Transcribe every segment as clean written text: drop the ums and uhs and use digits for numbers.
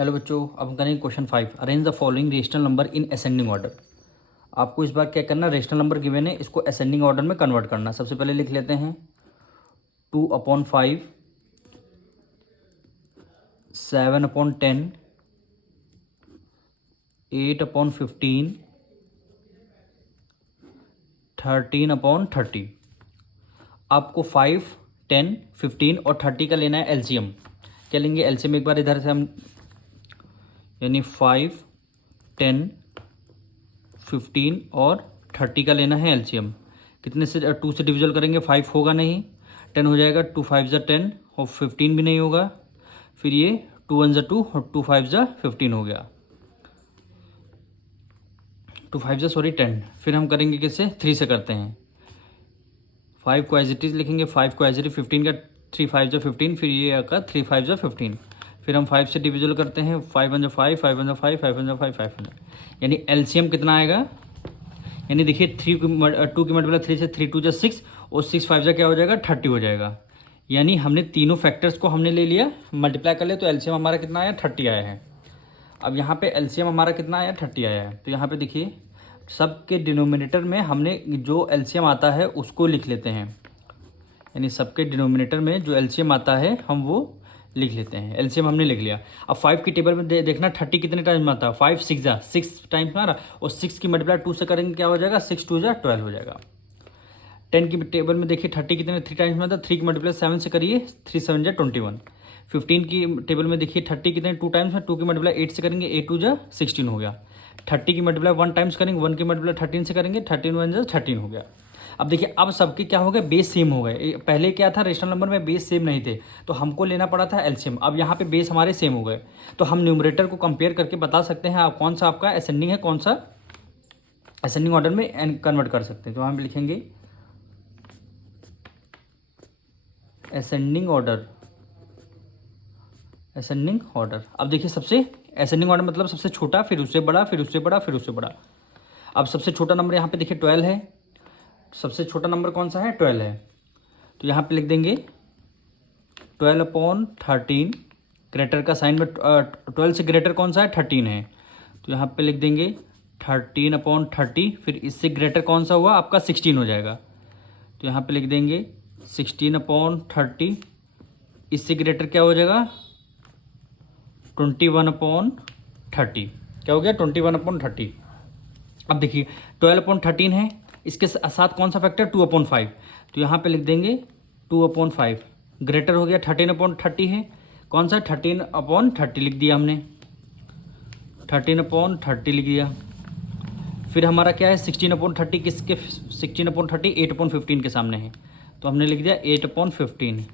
Hello बच्चों, अब हम करेंगे question 5। Arrange the following rational number in ascending order. आपको इस बार क्या करना, रेशनल नंबर गिवन है, इसको असेंडिंग ऑर्डर में कन्वर्ट करना। सबसे पहले लिख लेते हैं 2/5, 7/10, 8/15, 13/30। आपको 5, 10, 15 और 30 का लेना है एलसीएम। क्या लेंगे एलसीएम, एक बार इधर से हम, यानी 5, 10, 15 और 30 का लेना है एलसीएम। कितने से, 2 से डिविजल करेंगे, 5 होगा नहीं, 10 हो जाएगा, 2 5 ज़ा 10 और 15 भी नहीं होगा। फिर ये 2 1 ज़ा 2 और 2 5 ज़ा 15 हो गया, 2 5 ज़ा 10। फिर हम करेंगे किससे, 3 से करते हैं। 5 को एज इट इज़ लिखेंगे, 5 को एज इट इज 15 का 3 5 ज़ा 15, फिर ये आका 3 5 ज़ा 15। फिर हम 5 से डिविजल करते हैं, 5 1 ज़ा 5, 5 1 ज़ा 5, 5 1 ज़ा 5, 5 1 यानी एलसीएम कितना आएगा, यानी देखिए 2 की मल्टीप्लाई 3 से 3 2 जा 6 और 6 5 जा क्या हो जाएगा, 30 हो जाएगा। यानी हमने तीनों फैक्टर्स को हमने ले लिया, मल्टीप्लाई कर लिया, तो एलसीएम हमारा कितना आया, 30 आया है। अब यहाँ पे एलसीएम हमारा कितना आया, 30 आया है। तो यहाँ पे देखिए सबके डिनोमिनेटर में हमने जो एलसीएम आता है उसको लिख लेते हैं, यानी सबके डिनोमिनेटर में जो एलसीएम आता है हम वो लिख लेते हैं। एलसीएम हमने लिख लिया। अब 5 की टेबल में देखना 30 कितने टाइम्स में आता है, 5 6 जा 6 टाइम्स में आ रहा, और 6 की मल्टीप्लाई 2 से करेंगे क्या हो जाएगा, 6 2 जा 12 हो जाएगा। 10 की टेबल में देखिए 30 कितने 3 टाइम्स में आता है, 3 की मल्टीप्लाई 7 से करिए, 3 7 जा 21। 15 की टेबल में देखिए 30 कितने 2 टाइम्स में, 2 की मल्टीप्लाई 8 से करेंगे, 8 2 जा 16 हो गया। 30 की मल्टीप्लाई 1 टाइम्स करेंगे, 1 की मल्टीप्लाई 13 से करेंगे, 13 1 जा 13 हो गया। अब देखिए अब सबके क्या हो गए, बेस सेम हो गए। पहले क्या था, रेशनल नंबर में बेस सेम नहीं थे, तो हमको लेना पड़ा था एलसीएम। अब यहाँ पे बेस हमारे सेम हो गए, तो हम न्यूमरेटर को कंपेयर करके बता सकते हैं आप कौन सा आपका असेंडिंग है, कौन सा असेंडिंग ऑर्डर में कन्वर्ट कर सकते हैं। तो हम लिखेंगे असेंडिंग ऑर्डर, असेंडिंग ऑर्डर। अब देखिए सबसे असेंडिंग ऑर्डर मतलब सबसे छोटा, फिर उससे बड़ा, फिर उससे बड़ा, फिर उससे बड़ा। अब सबसे छोटा नंबर यहाँ पे देखिए 12 है, सबसे छोटा नंबर कौन सा है, 12 है। तो यहाँ पे लिख देंगे 12/13, ग्रेटर का साइन में 12 से ग्रेटर कौन सा है, 13 है, तो यहाँ पे लिख देंगे 13/30। फिर इससे ग्रेटर कौन सा हुआ आपका, 16 हो जाएगा, तो यहाँ पे लिख देंगे 16/30। इससे ग्रेटर क्या हो जाएगा, 21/30। क्या हो गया, 21/30। अब देखिए 12/13 है, इसके साथ कौन सा फैक्टर, 2/5, तो यहाँ पे लिख देंगे 2/5। ग्रेटर हो गया 13/30 है, कौन सा 13/30 लिख दिया हमने, 13/30 लिख दिया। फिर हमारा क्या है 16/30, किसके 16/30 8/15 के सामने है, तो हमने लिख दिया 8/15।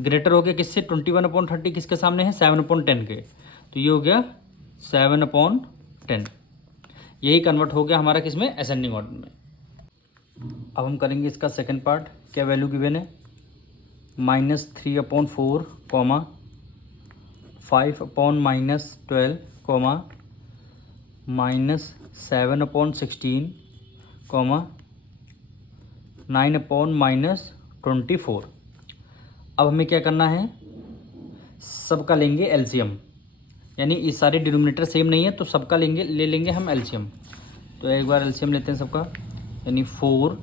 ग्रेटर हो गया किससे, 21/30 किसके सामने है, 7/10 के, तो ये हो गया 7/10। यही कन्वर्ट हो गया हमारा किसमें, असेंडिंग ऑर्डर में। अब हम करेंगे इसका सेकंड पार्ट। क्या वैल्यू गिवन है, -3/4, -5/-12, -7/16, -9/-24। अब हमें क्या करना है, सबका लेंगे एलसीएम, यानी इस सारे डिनोमिनेटर सेम नहीं है तो सबका ले लेंगे हम एलसीएम। तो एक बार एलसीएम लेते हैं सबका, यानी 4,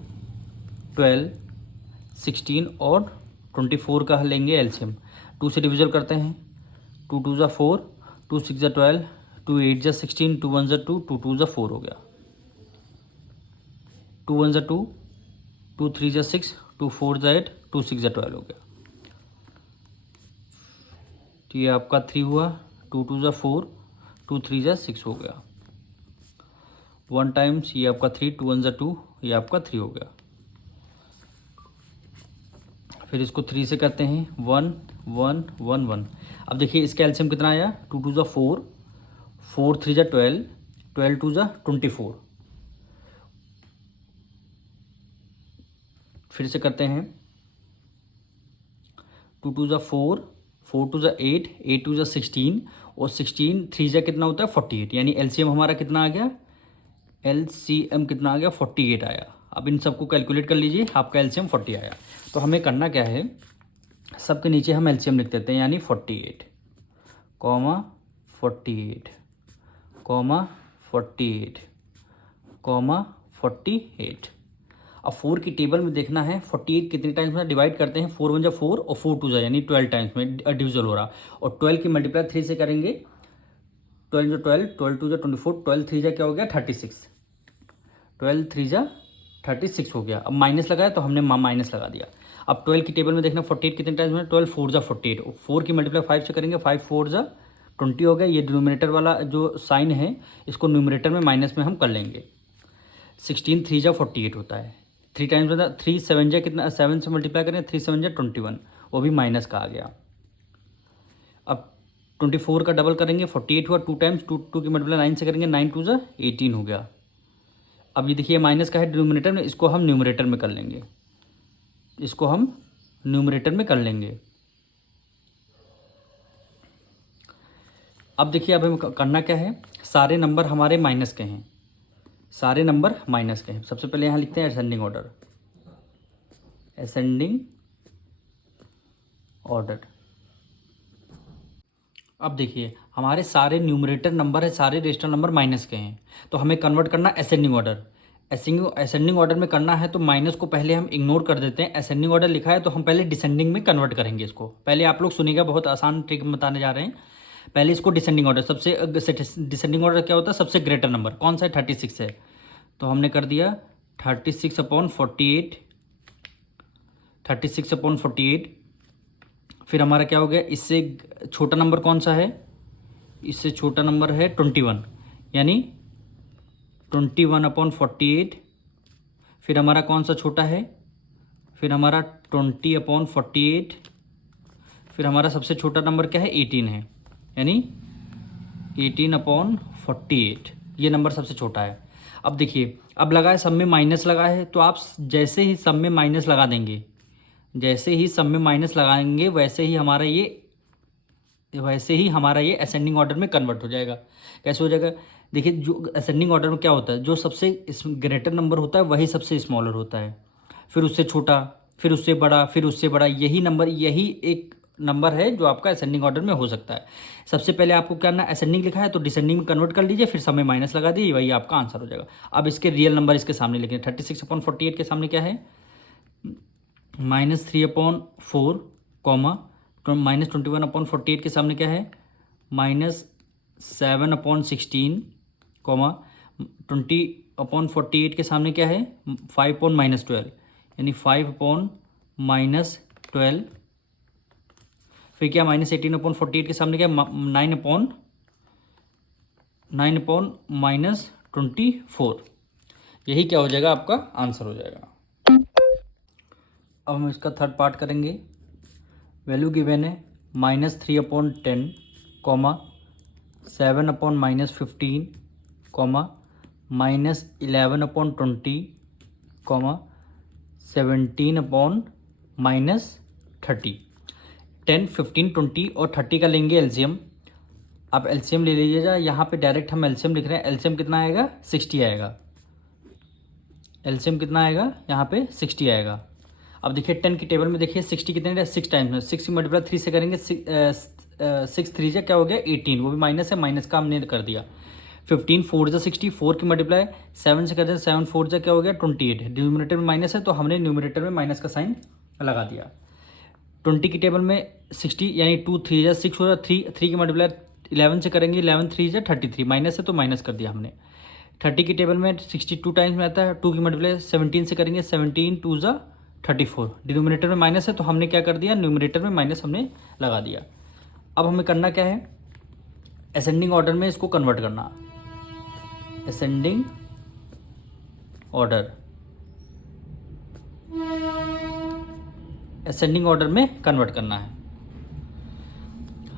12, 16 और 24 का लेंगे एलसीएम। 2 से डिविजल करते हैं, 2 2 ज़ा 4, 2 6 ज़ा 12, 2 8 ज़ा 16, 2 1 ज़ा 2, 2 2 ज़ा 4 हो गया, 2 1 ज़ा 2, 2 3 ज़ा 6, 2 4 ज़ा 8, 2 6 ज़ा 12 हो गया। तो ये आपका 3 हुआ, 2 2 ज़ा 4, 2 3 ज़ा 6 हो गया। 1 टाइम्स ये आपका 3, 2 1 ज़ा 2, ये आपका 3 हो गया। फिर इसको 3 से करते हैं, 1 1 1 1। अब देखिए इसका एलसीएम कितना आया, 2 2 ज़ा 4, 4 3 ज़ा 12, 12 2 ज़ा 24। फिर से करते हैं, 2 2 ज़ा 4, 4 2 ज़ा 8, 8 2 ज़ा 16 और 16 3 ज़ा कितना होता है 48, यानी एलसीएम हमारा कितना आ गया, एलसीएम कितना आ गया 48 आया। अब इन सबको कैलकुलेट कर लीजिए, आपका एलसीएम 40 आया। तो हमें करना क्या है, सबके नीचे हम एलसीएम लिख देते हैं, यानी 48, 48 कॉमा 48 कॉमा 48। अब 4 की टेबल में देखना है 48 कितने टाइम्स में डिवाइड करते हैं। 4 1 जा 4 और 4 2 जा यानी 12 टाइम्स में डिविजल हो रहा। और 12 की मल्टीप्लाई 3 से करेंगे। 12 जो 12, 12 2 जा 24, 12 3 जा क्या हो गया 36, 12 3 जा 36 हो गया। अब माइनस लगाया तो हमने माइनस लगा दिया। अब 12 की टेबल में देखना 48 कितने टाइम्स में, 12 4 जा 48, 4 की मल्टीप्लाई 5 से करेंगे, 5 4 जा 20 हो गया। ये डिनोमिनेटर वाला जो साइन है इसको न्यूमरेटर में माइनस में हम कर लेंगे। 16 3 जा 48 होता है। 3 टाइम्स होता है, 3 7 जा कितना, 7 से मल्टीप्लाई करें 3 7 जा 21, वो भी माइनस का आ गया। अब 24 का डबल करेंगे 48 हुआ, 2 टाइम्स 2 की मल्टीप्लाई 9 से करेंगे, 9 2 जा 18 हो गया। अब ये देखिए माइनस का है डिनोमिनेटर में, इसको हम न्यूमरेटर में कर लेंगे, इसको हम न्यूमरेटर में कर लेंगे। अब देखिए अब हमें करना क्या है, सारे नंबर हमारे माइनस के हैं, सारे नंबर माइनस के हैं। सबसे पहले यहाँ लिखते हैं असेंडिंग ऑर्डर, असेंडिंग ऑर्डर। अब देखिए हमारे सारे न्यूमरेटर नंबर है, सारे रेशनल नंबर माइनस के हैं, तो हमें कन्वर्ट करना असेंडिंग ऑर्डर। असेंडिंग ऑर्डर में करना है तो माइनस को पहले हम इग्नोर कर देते हैं। असेंडिंग ऑर्डर लिखा है तो हम पहले डिसेंडिंग में कन्वर्ट करेंगे इसको। पहले आप लोग सुनिएगा, बहुत आसान ट्रिक बताने जा रहे हैं। पहले इसको डिसेंडिंग ऑर्डर, सबसे डिसेंडिंग ऑर्डर क्या होता है, सबसे ग्रेटर नंबर कौन सा है, 36 है, तो हमने कर दिया 36/48, 36/48। फिर हमारा क्या हो गया, इससे छोटा नंबर कौन सा है, इससे छोटा नंबर है 21, यानी 21/48। फिर हमारा कौन सा छोटा है, फिर हमारा 20/48। फिर हमारा सबसे छोटा नंबर क्या है, 18 है, यानी 18/48, ये नंबर सबसे छोटा है। अब देखिए अब लगा है सब में माइनस लगा है, तो आप जैसे ही सब में माइनस लगा देंगे, जैसे ही सब में माइनस लगाएंगे वैसे ही हमारा ये असेंडिंग ऑर्डर में कन्वर्ट हो जाएगा। कैसे हो जाएगा, देखिए जो असेंडिंग ऑर्डर में क्या होता है, जो सबसे ग्रेटर नंबर होता है वही सबसे स्मॉलर होता है, फिर उससे छोटा, फिर उससे बड़ा, फिर उससे बड़ा। यही एक नंबर है जो आपका असेंडिंग ऑर्डर में हो सकता है। सबसे पहले आपको क्या करना है, असेंडिंग लिखा है तो डिसेंडिंग में कन्वर्ट कर लीजिए, फिर सब में माइनस लगा दीजिए, वही आपका आंसर हो जाएगा। अब इसके रियल नंबर इसके सामने लिखें, 36/48 के सामने क्या है, -3/4 कॉमा -21/48 के सामने क्या है, -7/16 कॉमा 20/48 के सामने क्या है, 5/12 यानी 5/12। फिर क्या -18/48 के सामने क्या, 9/-24। यही क्या हो जाएगा, आपका आंसर हो जाएगा। अब हम इसका थर्ड पार्ट करेंगे। वैल्यू गिवन है -3/10 कॉमा 7/-15 कॉमा -11/20 कॉमा 17/-30। 10 15 20 और 30 का लेंगे एलसीएम। आप एलसीएम ले लीजिएगा, यहाँ पे डायरेक्ट हम एलसीएम लिख रहे हैं। एलसीएम कितना आएगा, 60 आएगा। एलसीएम कितना आएगा, यहाँ पे 60 आएगा। अब देखिए 10 की टेबल में देखिए 60 कितने, 6 टाइम्स में, 6 की मल्टीप्लाई 3 से करेंगे, 6 3 जा क्या हो गया 18, वो भी माइनस है, माइनस का हमने कर दिया। 15 4 जा 60, 4 की मल्टीप्लाई 7 से कर दें, 7 4 जा क्या हो गया 28, न्यूमरेटर में माइनस है तो हमने न्यूमरेटर में माइनस का साइन लगा दिया। 20 की टेबल में 60 यानी 2 3 जा 6 हो रहा, 3 की मल्टीप्लाई 11 से करेंगे, 11 3 जा 33, माइनस है तो माइनस कर दिया हमने। 30 की टेबल में 62 टाइम्स में आता है, 2 की मल्टीप्लाई 17 से करेंगे, 17 2 जा 34, डिनोमिनेटर में माइनस है तो हमने क्या कर दिया, न्यूमरेटर में माइनस हमने लगा दिया। अब हमें करना क्या है, असेंडिंग ऑर्डर में इसको कन्वर्ट करना, असेंडिंग ऑर्डर, असेंडिंग ऑर्डर में कन्वर्ट करना है।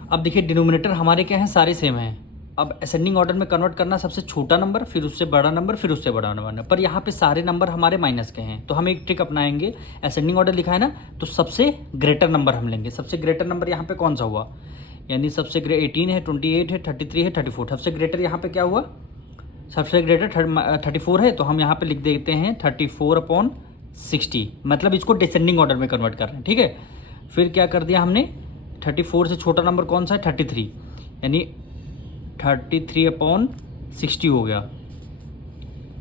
अब देखिए डिनोमिनेटर हमारे क्या हैं, सारे सेम हैं। अब असेंडिंग ऑर्डर में कन्वर्ट करना, सबसे छोटा नंबर, फिर उससे बड़ा नंबर, फिर उससे बड़ा नंबर, पर यहाँ पे सारे नंबर हमारे माइनस के हैं, तो हम एक ट्रिक अपनाएंगे। असेंडिंग ऑर्डर लिखा है ना, तो सबसे ग्रेटर नंबर हम लेंगे। सबसे ग्रेटर नंबर यहाँ पे कौन सा हुआ, यानी सबसे 18 है, 28 है, 33 है, 34। सबसे ग्रेटर यहाँ पे क्या हुआ, सबसे ग्रेटर 34 है, तो हम यहाँ पे लिख देते हैं 34/60, मतलब इसको डिसेंडिंग ऑर्डर में कन्वर्ट कर रहे हैं, ठीक है। फिर क्या कर दिया हमने, 34 से छोटा नंबर कौन सा है, 33, यानी 33/60 हो गया।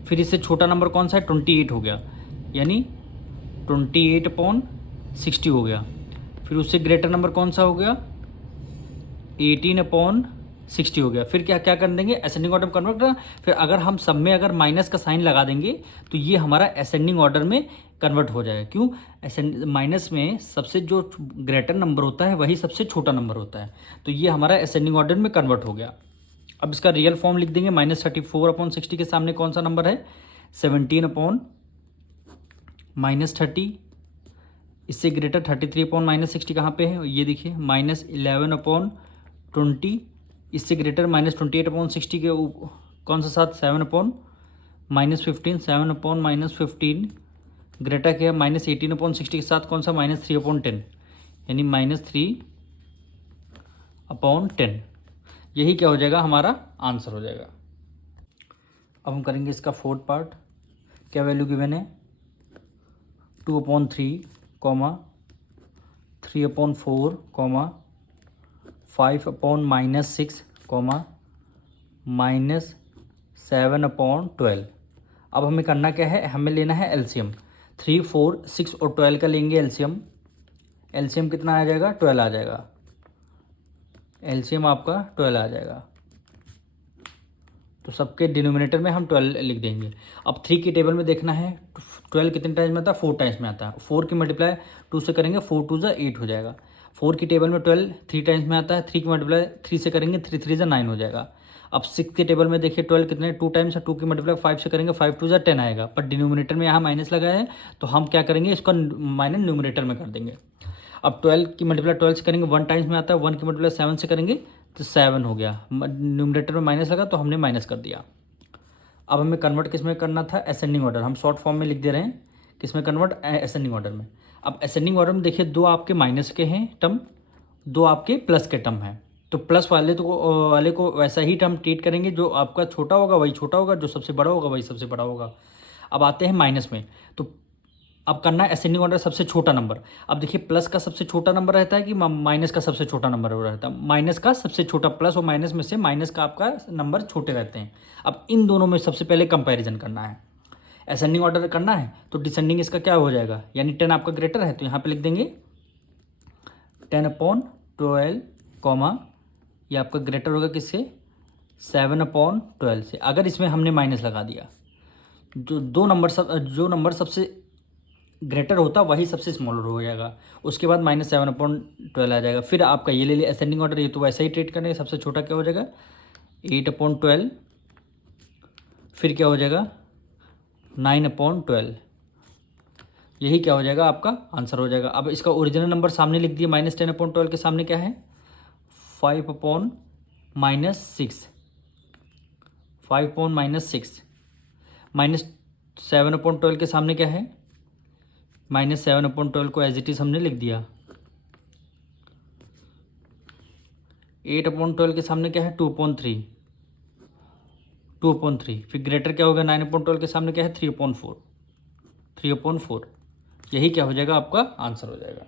फिर इससे छोटा नंबर कौन सा है, 28 हो गया, यानी 28/60 हो गया। फिर उससे ग्रेटर नंबर कौन सा हो गया, 18/60 हो गया। फिर क्या क्या कर देंगे, असेंडिंग ऑर्डर में कन्वर्ट करना। फिर अगर हम सब में अगर माइनस का साइन लगा देंगे तो ये हमारा असेंडिंग ऑर्डर में कन्वर्ट हो जाएगा। क्यों, माइनस में सबसे जो ग्रेटर नंबर होता है वही सबसे छोटा नंबर होता है, तो ये हमारा असेंडिंग ऑर्डर में कन्वर्ट हो गया। अब इसका रियल फॉर्म लिख देंगे, -34/60 के सामने कौन सा नंबर है, 17/-30। इससे ग्रेटर 33/-60 कहाँ पे है, ये देखिए -11/20। इससे ग्रेटर -28/60 के कौन सा साथ, 7/-15, 7/-15 ग्रेटर क्या है -18/60 के साथ कौन सा, -3/10, यानी -3/10। यही क्या हो जाएगा, हमारा आंसर हो जाएगा। अब हम करेंगे इसका फोर्थ पार्ट। क्या वैल्यू गिवन है, 2/3, 3/4, 5/-6, -7/12। अब हमें करना क्या है, हमें लेना है एलसीएम। 3, 4, 6 और 12 का लेंगे एलसीएम। एलसीएम कितना आ जाएगा, 12 आ जाएगा। एलसीएम आपका 12 आ जाएगा, तो सबके डिनोमिनेटर में हम 12 लिख देंगे। अब 3 की टेबल में देखना है 12 कितने टाइम्स में आता है, 4 टाइम्स में आता है। 4 की मल्टीप्लाई 2 से करेंगे, 4 2 8 हो जाएगा। 4 की टेबल में 12 3 टाइम्स में आता है, 3 की मल्टीप्लाई 3 से करेंगे, 3 3 9 हो जाएगा। अब 6 के टेबल में देखिए 12 कितने 2 टाइम्स है, 2 की मल्टीप्लाई 5 से करेंगे, 5 2 10 आएगा। पर डिनोमिनेटर में यहाँ माइनस लगा है, तो हम क्या करेंगे, इसको माइनस न्यूमिनेटर में कर देंगे। अब 12 की मल्टीप्लाई 12 से करेंगे, 1 टाइम्स में आता है, 1 की मल्टीप्लाई 7 से करेंगे तो 7 हो गया। न्यूमिनेटर में माइनस लगा तो हमने माइनस कर दिया। अब हमें कन्वर्ट किस में करना था, असेंडिंग ऑर्डर। हम शॉर्ट फॉर्म में लिख दे रहे हैं, किस में कन्वर्ट, असेंडिंग ऑर्डर में। अब असेंडिंग ऑर्डर में देखिए 2 आपके माइनस के हैं टर्म, 2 आपके प्लस के टर्म हैं। तो प्लस वाले को वैसा ही टर्म ट्रीट करेंगे, जो आपका छोटा होगा वही छोटा होगा, जो सबसे बड़ा होगा वही सबसे बड़ा होगा। अब आते हैं माइनस में, तो अब करना है असेंडिंग ऑर्डर सबसे छोटा नंबर। अब देखिए प्लस का सबसे छोटा नंबर रहता है कि माइनस का सबसे छोटा नंबर रहता है, माइनस का सबसे छोटा। प्लस और माइनस में से माइनस का आपका नंबर छोटे रहते हैं। अब इन दोनों में सबसे पहले कंपैरिजन करना है। असेंडिंग ऑर्डर करना है तो डिसेंडिंग इसका क्या हो जाएगा, यानी 10 आपका ग्रेटर है तो यहाँ पे लिख देंगे 10/12, ये आपका ग्रेटर होगा किससे, 7/12 से। अगर इसमें हमने माइनस लगा दिया, जो नंबर सबसे ग्रेटर होता वही सबसे स्मॉलर हो जाएगा, उसके बाद -7/12 आ जाएगा। फिर आपका ये ले लिया असेंडिंग ऑर्डर, ये तो वैसा ही ट्रीट करेंगे। सबसे छोटा क्या हो जाएगा, 8/12, फिर क्या हो जाएगा 9/12। यही क्या हो जाएगा, आपका आंसर हो जाएगा। अब इसका ओरिजिनल नंबर सामने लिख दिया, -10/12 के सामने क्या है, 5/-6, 5/-6, -7/12 के सामने क्या है, -7/12 को एज इट इज हमने लिख दिया। 8/12 के सामने क्या है, 2/3, 2/3। फिर ग्रेटर क्या होगा, 9/12 के सामने क्या है, 3/4, 3/4। यही क्या हो जाएगा, आपका आंसर हो जाएगा।